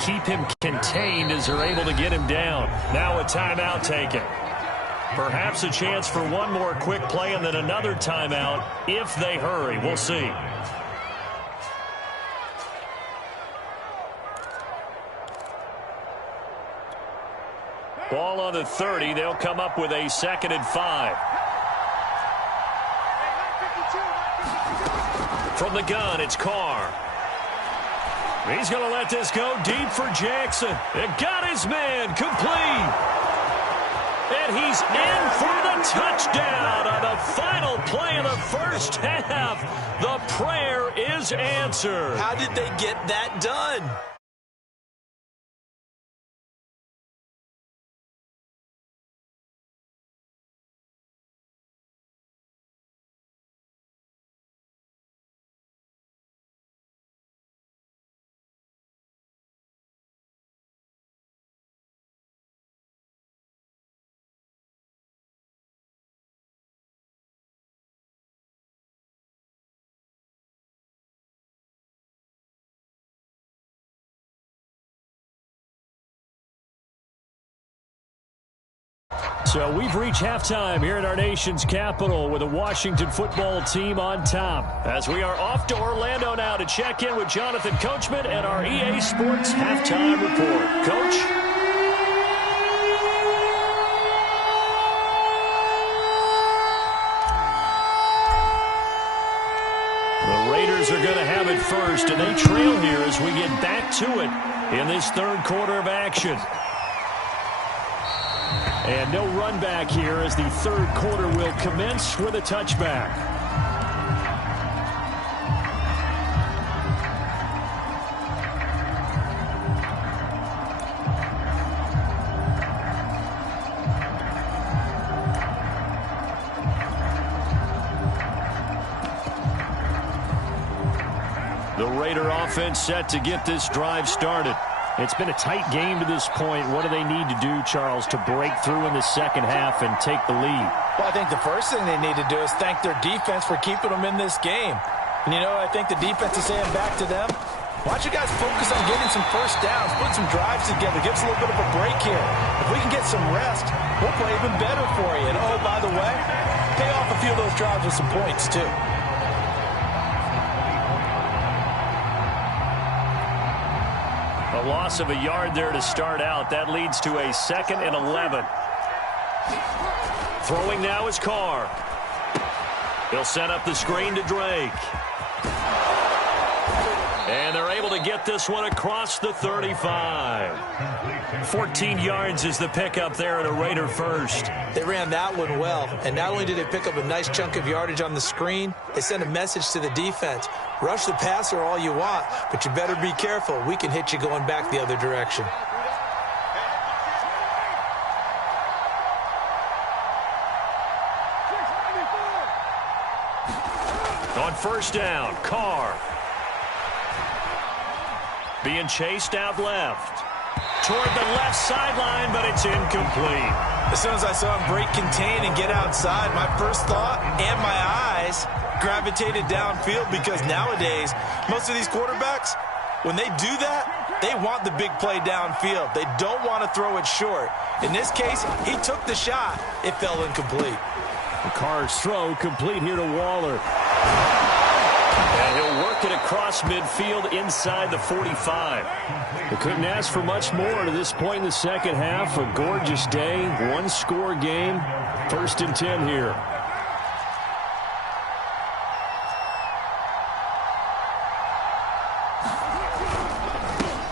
keep him contained as they're able to get him down. Now a timeout taken. Perhaps a chance for one more quick play and then another timeout if they hurry. We'll see. Ball on the 30. They'll come up with a 2nd and 5. From the gun, it's Carr. He's going to let this go deep for Jackson. It got his man complete. And he's in for the touchdown on the final play of the first half. The prayer is answered. How did they get that done? So we've reached halftime here at our nation's capital with the Washington football team on top. As we are off to Orlando now to check in with Jonathan Coachman and our EA Sports halftime report. Coach? The Raiders are going to have it first, and they trail here as we get back to it in this third quarter of action. And no run back here as the third quarter will commence with a touchback. The Raider offense set to get this drive started. It's been a tight game to this point. What do they need to do, Charles, to break through in the second half and take the lead? Well, I think the first thing they need to do is thank their defense for keeping them in this game. And, you know, I think the defense is saying back to them, why don't you guys focus on getting some first downs, put some drives together, give us a little bit of a break here. If we can get some rest, we'll play even better for you. And, oh, by the way, pay off a few of those drives with some points, too. A loss of a yard there to start out. That leads to a 2nd and 11. Throwing now is Carr. He'll set up the screen to Drake. And they're able to get this one across the 35. 14 yards is the pickup there at a Raider first. They ran that one well, and not only did they pick up a nice chunk of yardage on the screen, they sent a message to the defense. Rush the passer all you want, but you better be careful. We can hit you going back the other direction. On first down, Carr. Being chased out left. Toward the left sideline, but it's incomplete. As soon as I saw him break contain and get outside, my first thought and my eyes gravitated downfield, because nowadays, most of these quarterbacks, when they do that, they want the big play downfield. They don't want to throw it short. In this case, he took the shot. It fell incomplete. Carr's throw complete here to Waller. And he'll work it across midfield inside the 45. They couldn't ask for much more to this point in the second half. A gorgeous day, one-score game. 1st and 10 here.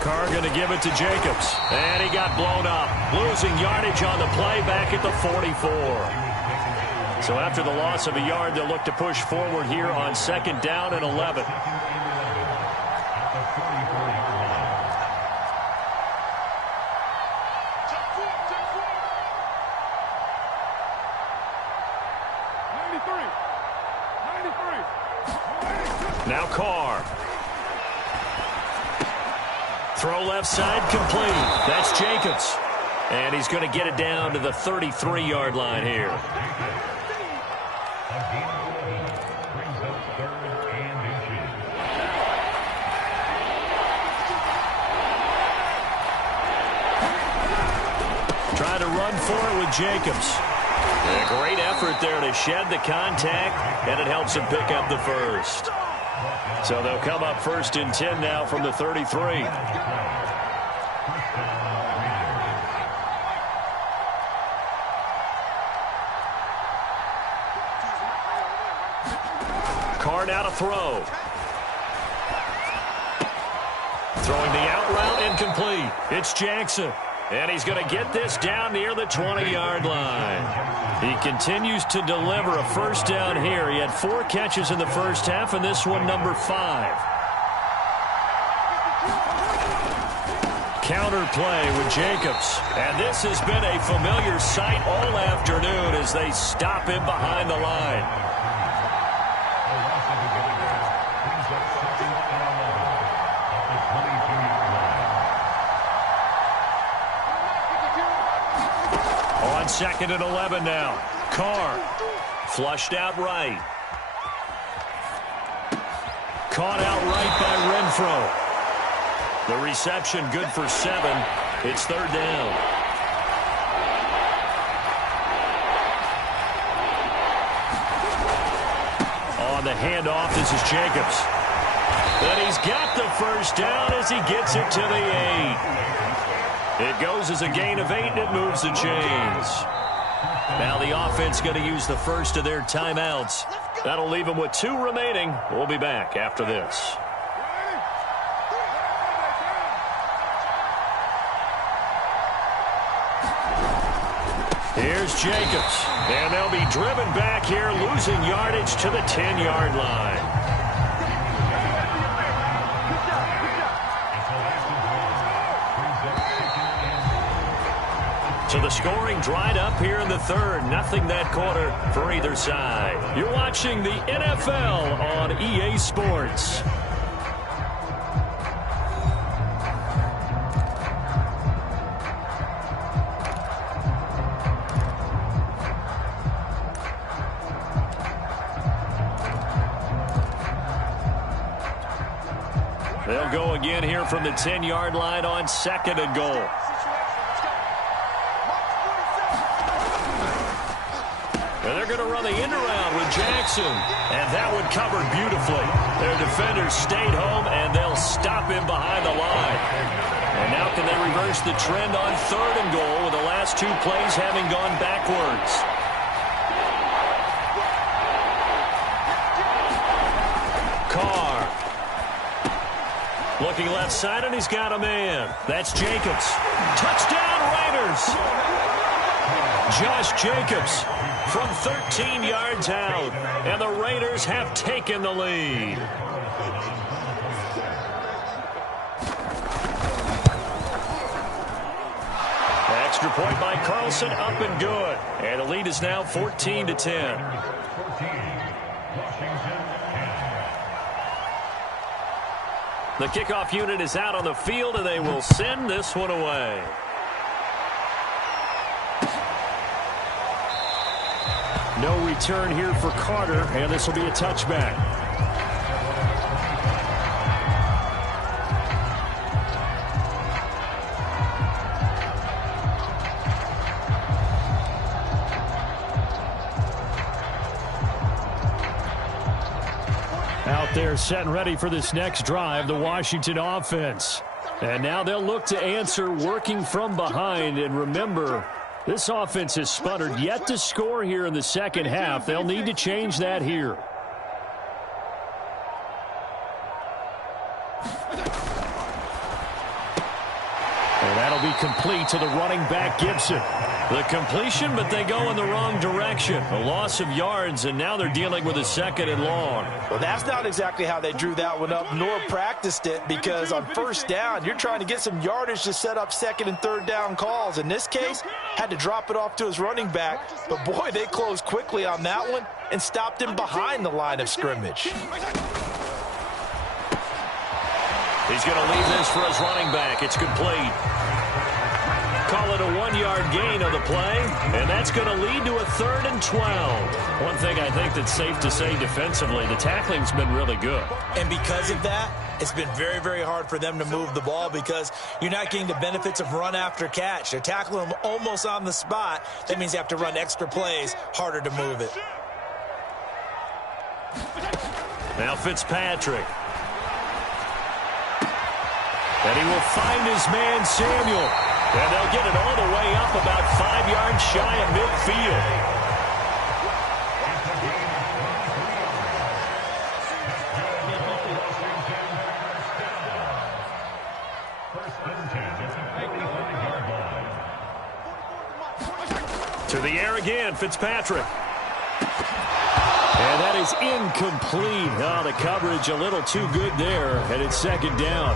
Carr going to give it to Jacobs. And he got blown up. Losing yardage on the play back at the 44. So after the loss of a yard, they'll look to push forward here on 2nd down and 11. Now Carr. Throw left side complete. That's Jacobs. And he's going to get it down to the 33-yard line here. trying to run for it with Jacobs. A great effort there to shed the contact, and it helps him pick up the first. So they'll come up 1st and 10 now from the 33. Carr now to throw. Throwing the out route incomplete. It's Jackson. And he's going to get this down near the 20-yard line. He continues to deliver a first down here. He had 4 catches in the first half, and this one number 5. Counter play with Jacobs. And this has been a familiar sight all afternoon as they stop him behind the line. On 2nd and 11 now. Carr flushed out right. Caught out right by Renfro. The reception good for 7. It's 3rd down. On the handoff, this is Jacobs. And he's got the first down as he gets it to the 8. It goes as a gain of 8, and it moves the chains. Now the offense going to use the first of their timeouts. That'll leave them with 2 remaining. We'll be back after this. Here's Jacobs. And they'll be driven back here, losing yardage to the 10-yard line. So the scoring dried up here in the 3rd. Nothing that quarter for either side. You're watching the NFL on EA Sports. They'll go again here from the 10-yard line on 2nd and goal. And they're going to run the end around with Jackson. And that one covered beautifully. Their defenders stayed home, and they'll stop him behind the line. And now can they reverse the trend on 3rd and goal with the last 2 plays having gone backwards? Carr. Looking left side, and he's got a man. That's Jacobs. Touchdown, Raiders! Josh Jacobs from 13 yards out, and the Raiders have taken the lead. Extra point by Carlson, up and good. And the lead is now 14-10. The kickoff unit is out on the field, and they will send this one away. No return here for Carter, and this will be a touchback. Out there set and ready for this next drive, the Washington offense. And now they'll look to answer working from behind. And remember, this offense has sputtered yet to score here in the second half. They'll need to change that here. And that'll be complete to the running back, Gibson. The completion, but they go in the wrong direction. A loss of yards, and now they're dealing with a 2nd and long. Well, that's not exactly how they drew that one up, nor practiced it, because on 1st down, you're trying to get some yardage to set up 2nd and 3rd down calls. In this case, had to drop it off to his running back, but boy, they closed quickly on that one and stopped him behind the line of scrimmage. He's going to leave this for his running back. It's complete. call it a 1-yard gain on the play, and that's going to lead to a 3rd and 12. One thing I think that's safe to say defensively, the tackling's been really good. And because of that, it's been very, very hard for them to move the ball because you're not getting the benefits of run after catch. They're tackling them almost on the spot. That means you have to run extra plays, harder to move it. Now Fitzpatrick. And he will find his man Samuel. And they'll get it all the way up about 5 yards shy of midfield. To the air again, Fitzpatrick. And that is incomplete. Oh, the coverage a little too good there, and it's 2nd down.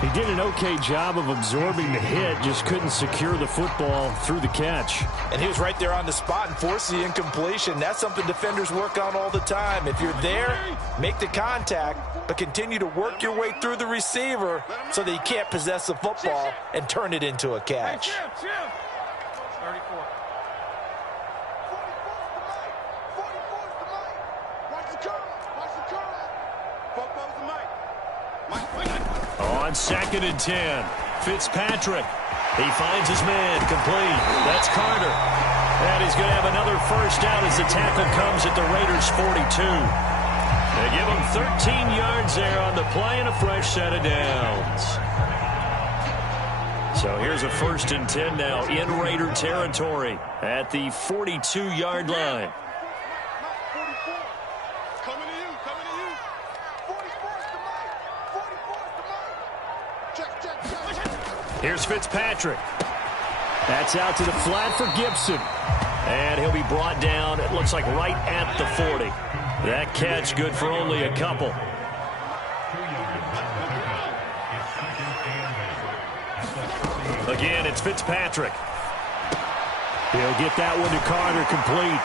He did an okay job of absorbing the hit, just couldn't secure the football through the catch. And he was right there on the spot and forced the incompletion. That's something defenders work on all the time. If you're there, make the contact, but continue to work your way through the receiver so that you can't possess the football and turn it into a catch. 34. On 2nd and 10, Fitzpatrick. He finds his man, complete. That's Carter. And he's going to have another 1st down as the tackle comes at the Raiders' 42. They give him 13 yards there on the play and a fresh set of downs. So here's a 1st and 10 now in Raider territory at the 42-yard line. Here's Fitzpatrick. That's out to the flat for Gibson. And he'll be brought down, it looks like right at the 40. That catch good for only a couple. Again, it's Fitzpatrick. He'll get that one to Carter, complete.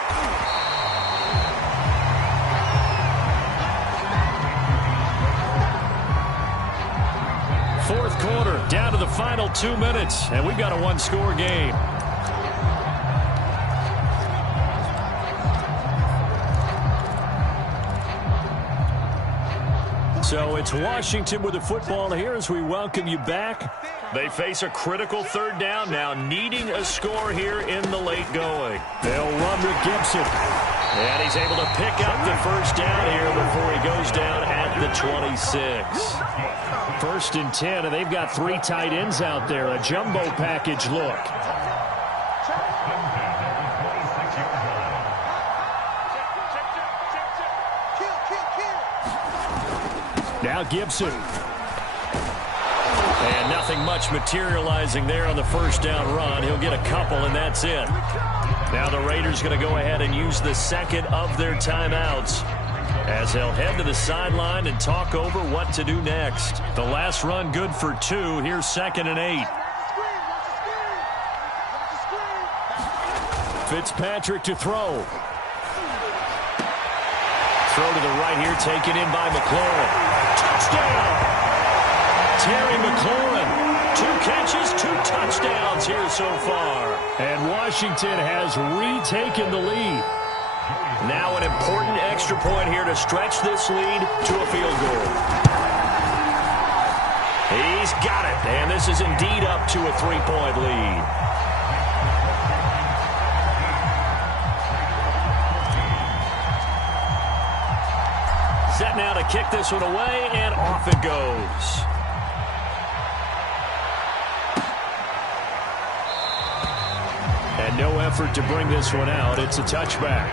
4th quarter, down to the final 2 minutes, and we've got a 1-score game. So it's Washington with the football here as we welcome you back. They face a critical 3rd down now, needing a score here in the late going. They'll run with Gibson. And he's able to pick up the 1st down here before he goes down at the 26. 1st and 10, and they've got 3 tight ends out there. A jumbo package look. Now Gibson. And nothing much materializing there on the 1st down run. He'll get a couple, and that's it. Now the Raiders going to go ahead and use the 2nd of their timeouts as they'll head to the sideline and talk over what to do next. The last run good for 2. Here's 2nd and 8. Fitzpatrick to throw. Throw to the right here, taken in by McLaurin. Touchdown! Terry McLaurin. 2 catches, 2 touchdowns here so far. And Washington has retaken the lead. Now an important extra point here to stretch this lead to a field goal. He's got it, and this is indeed up to a 3-point lead. Set now to kick this one away, and off it goes. And no effort to bring this one out. It's a touchback.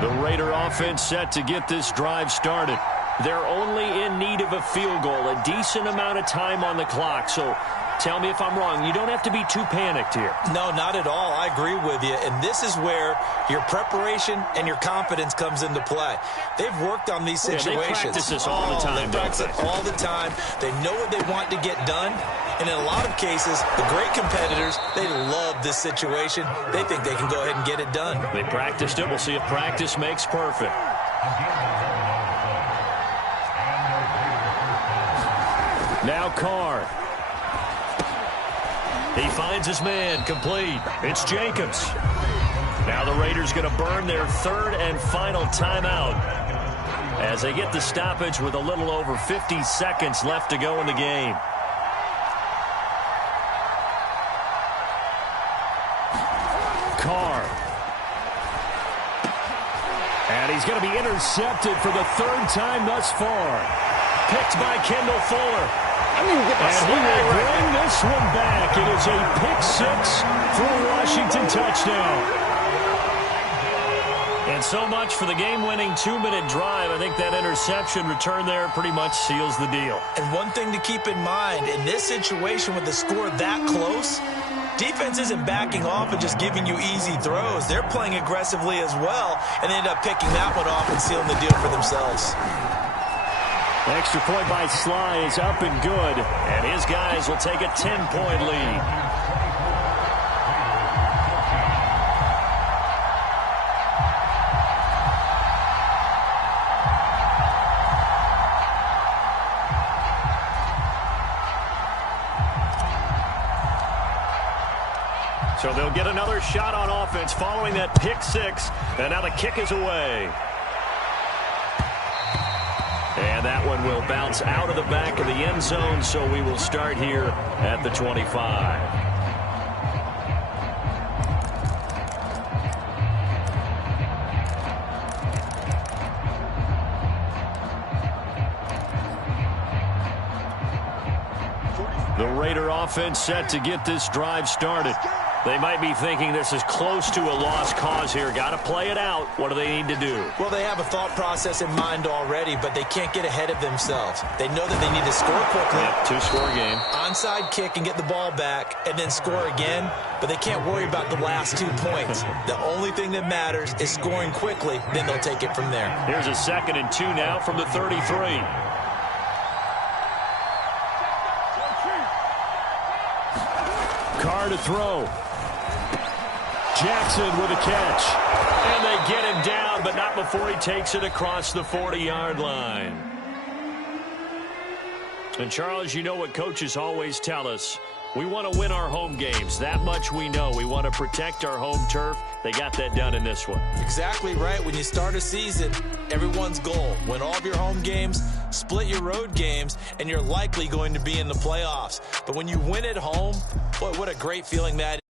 The Raider offense set to get this drive started. They're only in need of a field goal, a decent amount of time on the clock. So Tell me if I'm wrong. You don't have to be too panicked here. No, not at all. I agree with you. And this is where your preparation and your confidence comes into play. They've worked on these situations. They practice this all the time. They practice it all the time. They know what they want to get done. And in a lot of cases, the great competitors, they love this situation. They think they can go ahead and get it done. They practiced it. We'll see if practice makes perfect. Now Carr. He finds his man, complete. It's Jacobs. Now the Raiders going to burn their third and final timeout as they get the stoppage with a little over 50 seconds left to go in the game. Carr. And he's going to be intercepted for the third time thus far. Picked by Kendall Fuller. And he will bring this one back. It is a pick-6 for a Washington touchdown. And so much for the game-winning 2-minute drive. I think that interception return there pretty much seals the deal. And one thing to keep in mind, in this situation with the score that close, defense isn't backing off and just giving you easy throws. They're playing aggressively as well, and they end up picking that one off and sealing the deal for themselves. Extra point by Sly is up and good. And his guys will take a 10-point lead. So they'll get another shot on offense following that pick-6. And now the kick is away. And that one will bounce out of the back of the end zone, so we will start here at the 25. The Raider offense set to get this drive started. They might be thinking this is close to a lost cause here. Got to play it out. What do they need to do? Well, they have a thought process in mind already, but they can't get ahead of themselves. They know that they need to score quickly. Yep, two-score game. Onside kick and get the ball back and then score again, but they can't worry about the last 2 points. The only thing that matters is scoring quickly, then they'll take it from there. Here's a 2nd and 2 now from the 33. Carr to throw. Jackson with a catch. And they get him down, but not before he takes it across the 40-yard line. And, Charles, you know what coaches always tell us. We want to win our home games. That much we know. We want to protect our home turf. They got that done in this one. Exactly right. When you start a season, everyone's goal, win all of your home games, split your road games, and you're likely going to be in the playoffs. But when you win at home, boy, what a great feeling that is.